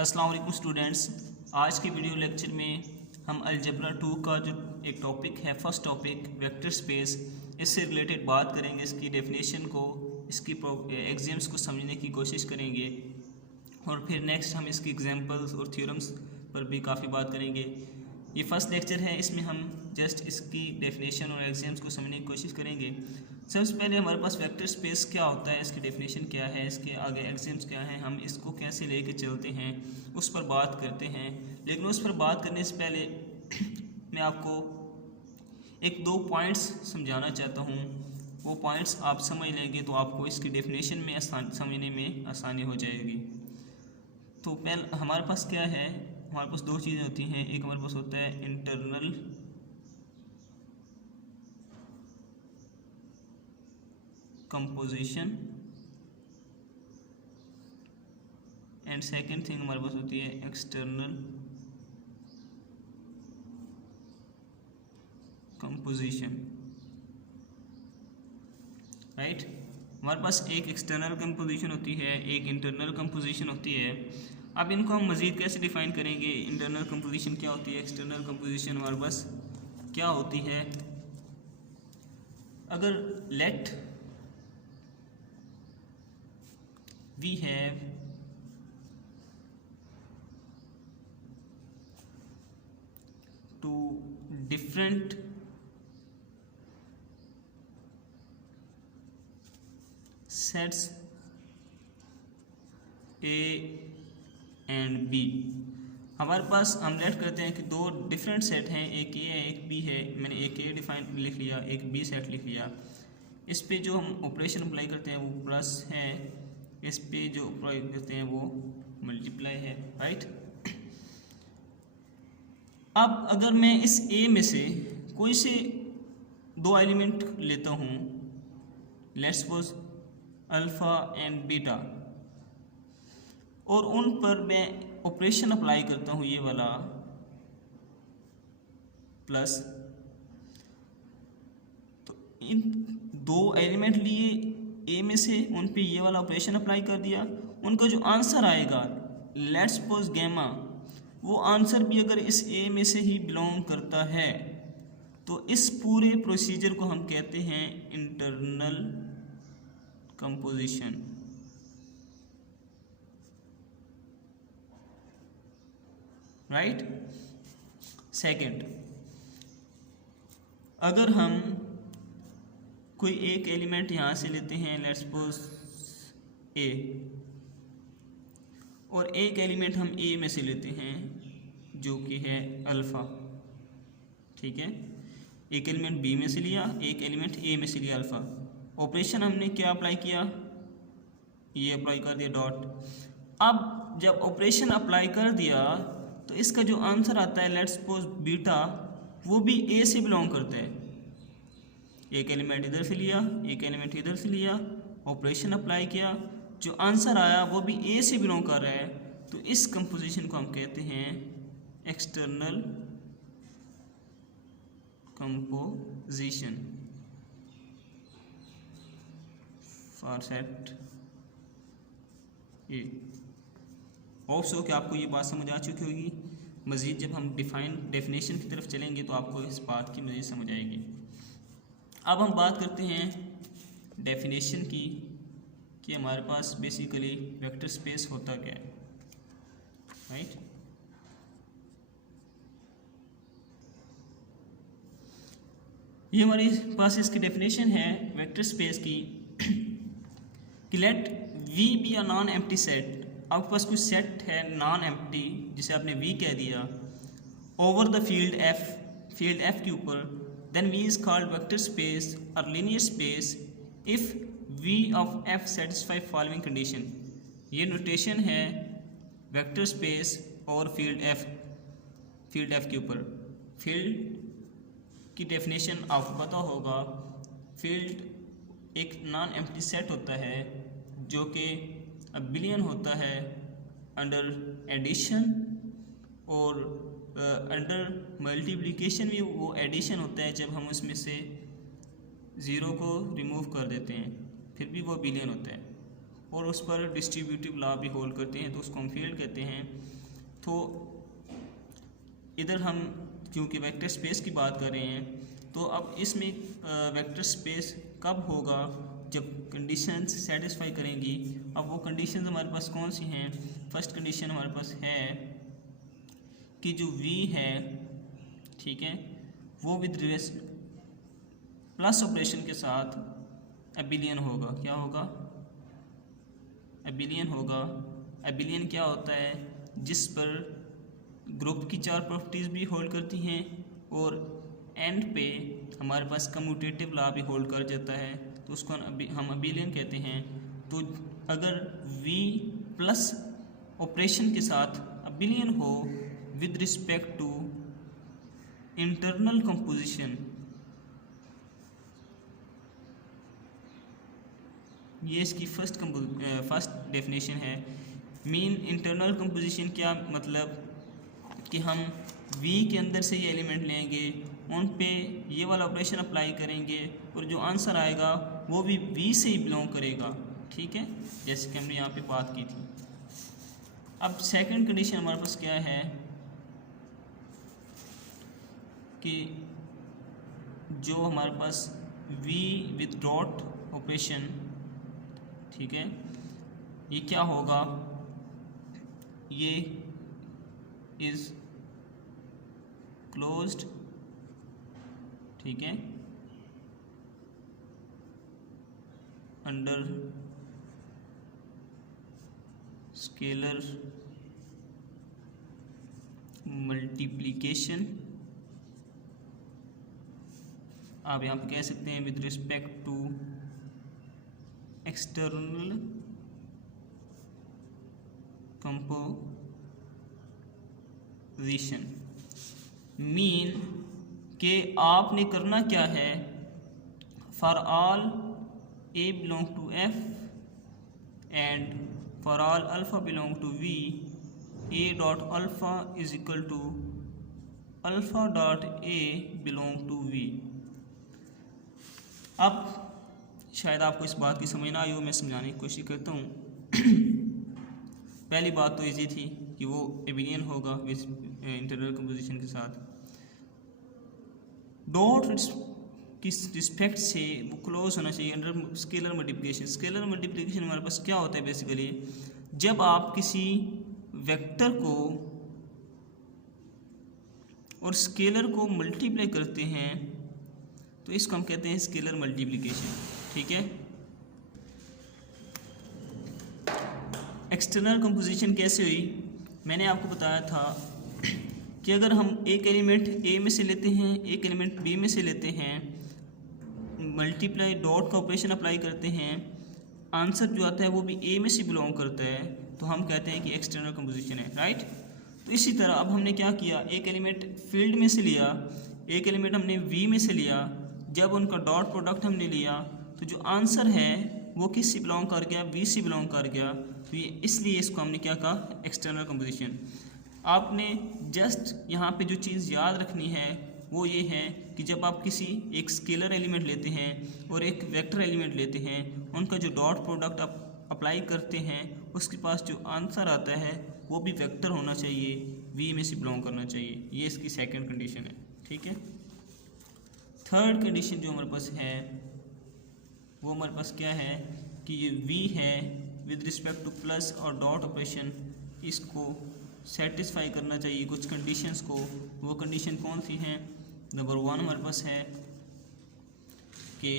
अस्सलाम वालेकुम स्टूडेंट्स। आज के वीडियो लेक्चर में हम अलजेब्रा 2 का जो एक टॉपिक है, फर्स्ट टॉपिक वेक्टर स्पेस, इससे रिलेटेड बात करेंगे। इसकी डेफिनेशन को, इसकी एग्जाम्स को समझने की कोशिश करेंगे और फिर नेक्स्ट हम इसकी एग्जांपल्स और थ्योरम्स पर भी काफ़ी बात करेंगे। ये फर्स्ट लेक्चर है, इसमें हम जस्ट इसकी डेफिनेशन और एग्जाम्स को समझने की कोशिश करेंगे। सबसे पहले हमारे पास वेक्टर स्पेस क्या होता है, इसकी डेफिनेशन क्या है, इसके आगे एग्जाम्स क्या हैं, हम इसको कैसे लेके चलते हैं, उस पर बात करते हैं। लेकिन उस पर बात करने से पहले मैं आपको एक दो पॉइंट्स समझाना चाहता हूँ। वो पॉइंट्स आप समझ लेंगे तो आपको इसकी डेफिनेशन में समझने में आसानी हो जाएगी। तो पहले हमारे पास क्या है, हमारे पास दो चीज़ें होती हैं। एक हमारे पास होता है internal composition and second thing हमारे पास होती है एक्सटर्नल कंपोजिशन। राइट, हमारे पास एक एक्सटर्नल कंपोजिशन होती है, एक इंटरनल कंपोजिशन होती है। अब इनको हम मज़ीद कैसे डिफाइन करेंगे, इंटरनल कंपोजिशन क्या होती है, एक्सटर्नल कंपोजिशन हमारे पास क्या होती है। अगर let we have two different sets A and B. हमारे पास हम लेट करते हैं कि दो डिफरेंट सेट हैं, एक ए है एक बी है। मैंने एक ए डिफाइन लिख लिया, एक बी सेट लिख लिया। इस पे जो हम ऑपरेशन अप्लाई करते हैं वो प्लस है, इस पे जो अप्लाई करते हैं वो मल्टीप्लाई है। राइट, अब अगर मैं इस ए में से कोई से दो एलिमेंट लेता हूँ, let's suppose alpha and beta, और उन पर मैं ऑपरेशन अप्लाई करता हूँ ये वाला प्लस, तो इन दो एलिमेंट लिए ए में से, उन पे ये वाला ऑपरेशन अप्लाई कर दिया, उनका जो आंसर आएगा लेट्स सपोज गैमा, वो आंसर भी अगर इस ए में से ही बिलोंग करता है तो इस पूरे प्रोसीजर को हम कहते हैं इंटरनल कंपोजिशन। राइट, सेकंड, अगर हम कोई एक एलिमेंट यहाँ से लेते हैं, लेट्स सपोज ए, और एक एलिमेंट हम ए में से लेते हैं जो कि है अल्फ़ा। ठीक है, एक एलिमेंट बी में से लिया, एक एलिमेंट ए में से लिया अल्फ़ा। ऑपरेशन हमने क्या अप्लाई किया, ये अप्लाई कर दिया डॉट। अब जब ऑपरेशन अप्लाई कर दिया तो इसका जो आंसर आता है लेट्स सपोज बीटा, वो भी ए से बिलोंग करता है। एक एलिमेंट इधर से लिया, एक एलिमेंट इधर से लिया, ऑपरेशन अप्लाई किया, जो आंसर आया वो भी ए से बिलोंग कर रहा है। तो इस कंपोजिशन को हम कहते हैं external composition for set A. Hope so कि आपको ये बात समझ आ चुकी होगी। मज़ीद जब हम डेफिनेशन की तरफ चलेंगे तो आपको इस बात की मज़ीद समझ आएगी। अब हम बात करते हैं डेफिनेशन की कि हमारे पास बेसिकली वेक्टर स्पेस होता क्या है। राइट, ये हमारे पास इसकी डेफिनेशन है वेक्टर स्पेस की कि let V be a non empty set. आपके पास कोई सेट है नॉन एम्प्टी, जिसे आपने वी कह दिया, ओवर द फील्ड एफ के ऊपर, then V is called vector space और linear space if V of F satisfy following condition. ये नोटेशन है वेक्टर स्पेस और फील्ड एफ के ऊपर। फील्ड की डेफिनेशन आपको पता होगा, फील्ड एक नॉन एम्प्टी सेट होता है जो कि अबिलियन होता है अंडर एडिशन, और अंडर मल्टीप्लिकेशन भी वो एडिशन होता है जब हम उसमें से ज़ीरो को रिमूव कर देते हैं, फिर भी वो बिलियन होता है। और उस पर डिस्ट्रीब्यूटिव लॉ भी होल्ड करते हैं, तो उसको हम फील्ड कहते हैं। तो इधर हम क्योंकि वेक्टर स्पेस की बात कर रहे हैं, तो अब इसमें वेक्टर स्पेस कब होगा, जब कंडीशंस सेटिस्फाई करेंगी। अब वो कंडीशंस हमारे पास कौन सी हैं। फर्स्ट कंडीशन हमारे पास है कि जो v है, ठीक है, वो विद प्लस ऑपरेशन के साथ एबिलियन होगा। क्या होगा? एबिलियन होगा। एबिलियन क्या होता है? जिस पर ग्रुप की 4 प्रॉपर्टीज़ भी होल्ड करती हैं और एंड पे हमारे पास कम्यूटेटिव लॉ भी होल्ड कर जाता है, तो उसको हम एबिलियन कहते हैं। तो अगर v प्लस ऑपरेशन के साथ एबिलियन हो with respect to internal composition, ये इसकी फर्स्ट डेफिनेशन है। मीन इंटरनल कंपोजिशन क्या मतलब कि हम v के अंदर से ये एलिमेंट लेंगे, उन पे ये वाला ऑपरेशन अप्लाई करेंगे और जो आंसर आएगा वो भी v से ही बिलोंग करेगा, ठीक है, जैसे कि हमने यहाँ पे बात की थी। अब सेकंड कंडीशन हमारे पास क्या है कि जो हमारे पास v विद डॉट ऑपरेशन, ठीक है, ये क्या होगा, ये इज क्लोज्ड, ठीक है, अंडर स्केलर मल्टीप्लिकेशन। आप यहाँ पे कह सकते हैं with respect to external composition. Mean के आपने करना क्या है, for all a belong to f and for all alpha belong to v, a dot alpha is equal to alpha dot a belong to v। अब शायद आपको इस बात की समझ ना आई हो, मैं समझाने की कोशिश करता हूँ। पहली बात तो इजी थी कि वो एबिलियन होगा विद इंटरनल कंपोजिशन के साथ। डॉट किस रिस्पेक्ट से वो क्लोज होना चाहिए under scalar multiplication. Scalar multiplication हमारे पास क्या होता है बेसिकली, जब आप किसी वेक्टर को और स्केलर को मल्टीप्लाई करते हैं तो इसको हम कहते हैं स्केलर मल्टीप्लिकेशन, ठीक है। एक्सटर्नल कंपोजिशन कैसे हुई, मैंने आपको बताया था कि अगर हम एक एलिमेंट ए में से लेते हैं, एक एलिमेंट बी में से लेते हैं, मल्टीप्लाई डॉट का ऑपरेशन अप्लाई करते हैं, आंसर जो आता है वो भी ए में से बिलोंग करता है, तो हम कहते हैं कि एक्सटर्नल कंपोजिशन है, राइट। तो इसी तरह अब हमने क्या किया, एक एलिमेंट फील्ड में से लिया, एक एलिमेंट हमने वी में से लिया, जब उनका डॉट प्रोडक्ट हमने लिया तो जो आंसर है वो किस से बिलोंग कर गया, वी से बिलोंग कर गया। तो ये इसलिए इसको हमने क्या कहा, एक्सटर्नल कंपोजिशन। आपने जस्ट यहाँ पे जो चीज़ याद रखनी है वो ये है कि जब आप किसी एक स्केलर एलिमेंट लेते हैं और एक वेक्टर एलिमेंट लेते हैं, उनका जो डॉट प्रोडक्ट आप अप्लाई करते हैं उसके पास जो आंसर आता है वो भी वेक्टर होना चाहिए, वी में से बिलोंग करना चाहिए। ये इसकी सेकंड कंडीशन है, ठीक है। थर्ड कंडीशन जो हमारे पास है वो हमारे पास क्या है कि ये वी है विद रिस्पेक्ट टू प्लस और डॉट ऑपरेशन, इसको सेटिस्फाई करना चाहिए कुछ कंडीशंस को। वो कंडीशन कौन सी हैं, नंबर 1 हमारे पास है कि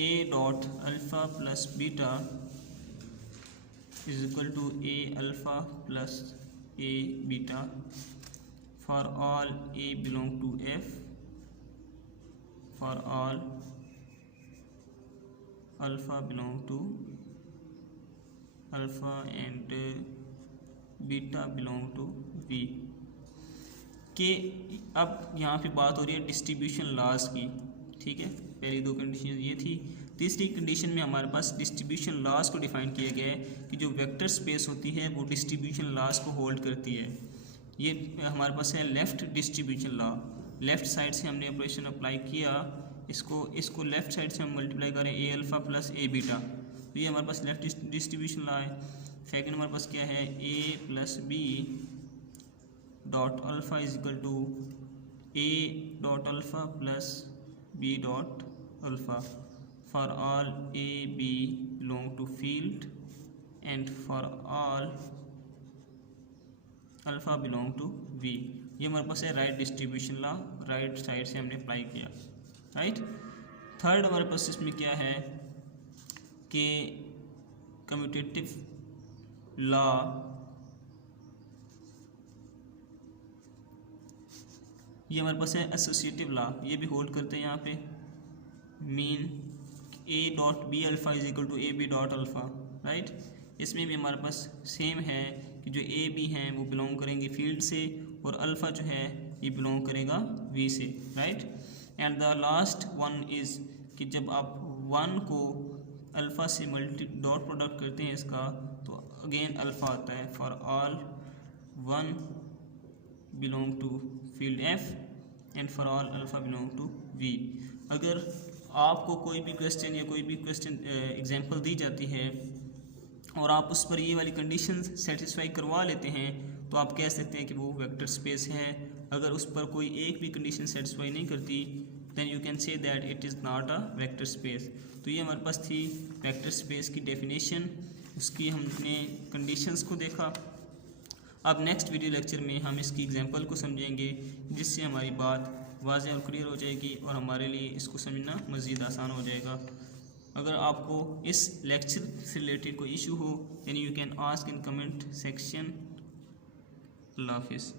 a dot alpha plus beta is equal to a alpha plus a beta for all a belong to f, for all alpha belong to alpha and beta belong to v. के अब यहाँ पे बात हो रही है डिस्ट्रीब्यूशन लॉज की, ठीक है। पहली 2 कंडीशन ये थी। तीसरी कंडीशन में हमारे पास डिस्ट्रीब्यूशन लॉज को डिफाइन किया गया है कि जो वेक्टर स्पेस होती है वो डिस्ट्रीब्यूशन लॉज को होल्ड करती है। ये हमारे पास है left distribution law, left side से हमने ऑपरेशन अप्लाई किया इसको लेफ्ट साइड से हम मल्टीप्लाई करें ए अल्फ़ा प्लस ए बीटा, तो ये हमारे पास लेफ्ट डिस्ट्रीब्यूशन ला है। सेकंड हमारे पास क्या है, A plus B dot alpha is equal to A dot alpha plus B dot alpha for all A B belong to field and for all alpha belong to V. ये हमारे पास है right distribution law, right side से हमने apply किया, right. Third हमारे पास इसमें क्या है कि कम्यूटेटिव लॉ, ये हमारे पास है एसोसिएटिव लॉ, ये भी होल्ड करते हैं यहाँ पे। Mean a dot b alpha is equal to a b dot alpha, right. इसमें भी हमारे पास सेम है कि जो ए बी हैं वो बिलोंग करेंगे फील्ड से और अल्फ़ा जो है ये बिलोंग करेगा वी से, right. And the last one is कि जब आप वन को अल्फ़ा से मल्टी डॉट प्रोडक्ट करते हैं इसका, तो अगेन अल्फ़ा आता है for all one belong to field f and for all alpha belong to v. अगर आपको कोई भी क्वेश्चन या कोई भी क्वेश्चन एग्जांपल दी जाती है और आप उस पर ये वाली कंडीशन सेटिस्फाई करवा लेते हैं, तो आप कह सकते हैं कि वो वेक्टर स्पेस है। अगर उस पर कोई एक भी कंडीशन सेटिस्फाई नहीं करती, then you can say that it is not a vector space. तो ये हमारे पास थी वेक्टर स्पेस की डेफिनेशन, उसकी हमने कंडीशंस को देखा। अब नेक्स्ट वीडियो लेक्चर में हम इसकी एग्जांपल को समझेंगे, जिससे हमारी बात वाज़ेह और क्लियर हो जाएगी और हमारे लिए इसको समझना मज़ीद आसान हो जाएगा। अगर आपको इस लेक्चर से रिलेटेड कोई इशू हो, then you can ask in comment section. Allah हाफिज़।